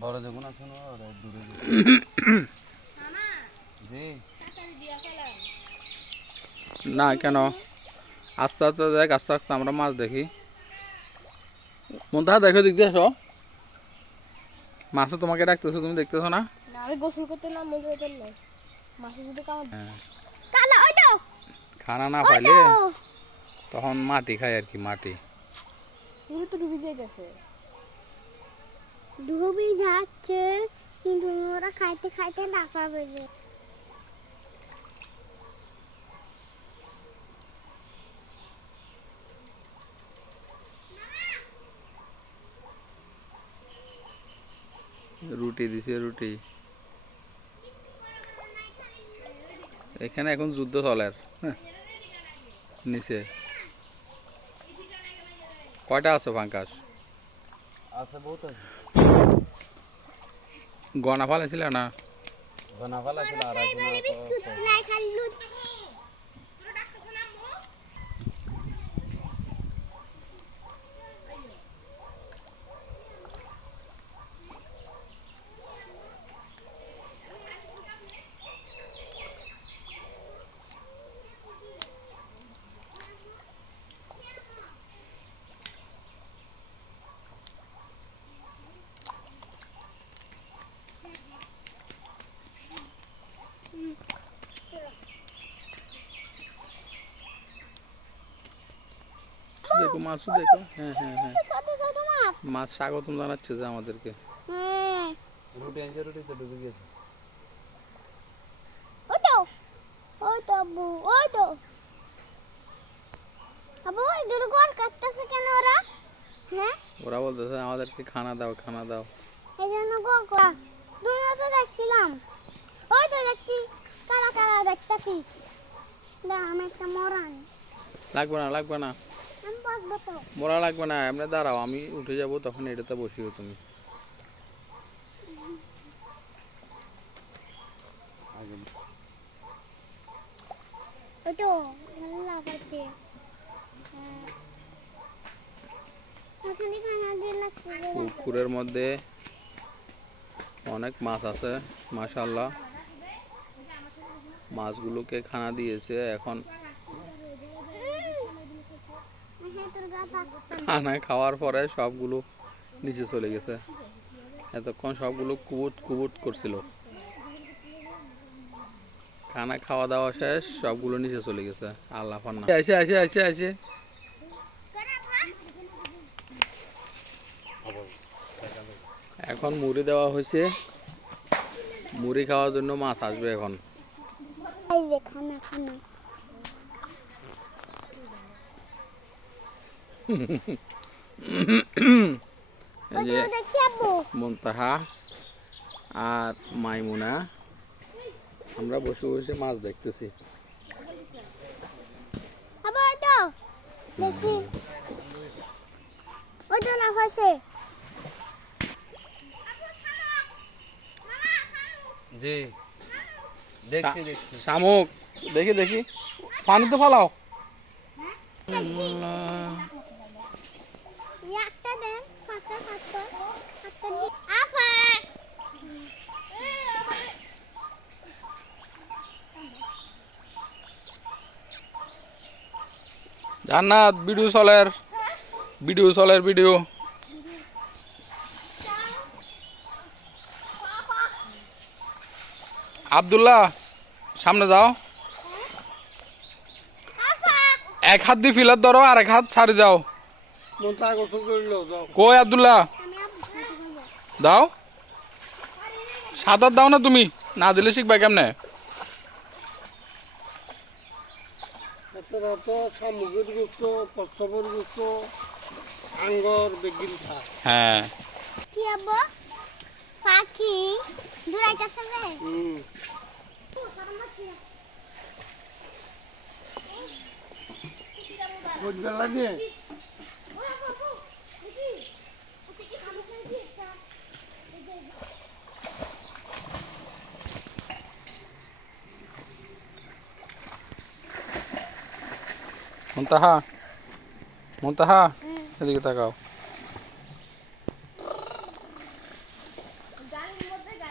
বড় যখন না দূরে না কেন? আস্তে আস্তে দেখ আস্তে আস্তে আমরা মাছ দেখি। মন্তাহা দেখো দিক দিয়ে মাছে তোমাকে ডাকতেছো তুমি দেখতেছো না? না আমি গোসল করতে না মজা হতে নাই মাছে যদি কামড় হ্যাঁ। কালা ওই তো! খানা না পাইলে তখন মাটি খাই আর কি মাটি। তো ডুবে যাইতেছে। ডুবি যাচ্ছে কিন্তু ওরা খাইতে খাইতে লাফা বেজে। রুটি দিছে রুটি। এখানে এখন যুদ্ধ চলে হ্যাঁ? নিচে। কয়টা আছে ফাঙ্কাস আছে বহুত আছে। গনা ফালাইছিল না? গনা ফালা ছিল আর দেখো মাছও দেখো। হ্যাঁ হ্যাঁ হ্যাঁ। মাছ। স্বাগতম জানাচ্ছে যে আমাদেরকে। হ্যাঁ। রুটি আনছে রুটি তো ডুবে গেছে। কেন ওরা? হ্যাঁ? বলতেছে আমাদেরকে খানা দাও খানা দাও। এই জন্য গোল করা। দুই মাসে দেখছিলাম। ওই তো দেখছি কালা কালা দেখতেছি। দাঁড়া আমি একটা মরান। লাগবে না লাগবে না। মোরা লাগবে না এমনি দাঁড়াও আমি উঠে যাব তখন এটাতে বসিও তুমি। হ্যাঁ। পুকুরের মধ্যে অনেক মাছ আছে মাশাল্লাহ মাছগুলোকে খানা দিয়েছে এখন হ্যাঁ তোর গা থাকতো খানা খাওয়ার পরে সবগুলো নিচে চলে গেছে। এতক্ষণ সবগুলো কুবুট কুবুট করছিল। খানা খাওয়া দাওয়া শেষ, সবগুলো নিচে চলে গেছে। আল্লাহ ফান্না। আসে আসে আসে আসে এখন মুড়ি দেওয়া হয়েছে। মুড়ি খাওয়ার জন্য মাছ আসবে এখন। খানা খানা এই যে ওই দেখছি আব্বু মন্তাহা আর মাইমুনা। আমরা বসে বসে মাছ দেখতেছি। জি দেখছি দেখছি। শামুক দেখি দেখি। পানিতে ফালাও। জান্নাত, ভিডিও চলের ভিডিও চলের ভিডিও। আব্দুল্লাহ, সামনে যাও। এক হাত দিয়ে ফিলার ধরো, আর এক হাত ছাড়ি যাও। কই আব্দুল্লাহ? দাও। সাঁতার দাও না তুমি? না দিলে শিখবা কেমনে? এছাড়া তো শামুকের গুস্ত কচ্ছপের গুস্ত আঙ্গর বেগিন হ্যাঁ। হ্যাঁ। কি আব্বু? পাখি দূরাইতেছে রে হুম। বেলা নিয়ে মুনতাহা মুনতাহা এদিকে তাকাও।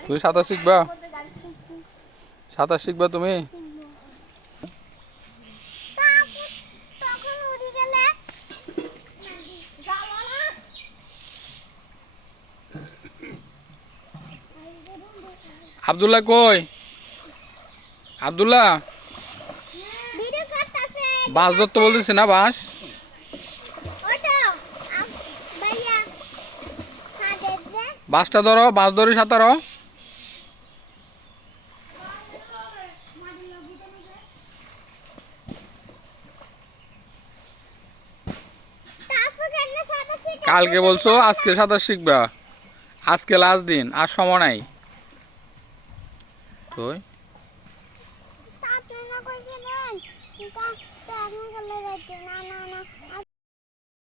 তুমি সাঁতার শিখবা? সাঁতার শিখবা তুমি? আবদুল্লাহ কই? আবদুল্লাহ? বাঁশ ধরতে বলতেছে না বাস? তো বাঁশটা ধরো বাঁশ ধরে। সাঁতারো কালকে বলছো, আজকে সাঁতার শিখবা। আজকে লাস্ট দিন, আর সময় নাই। কই?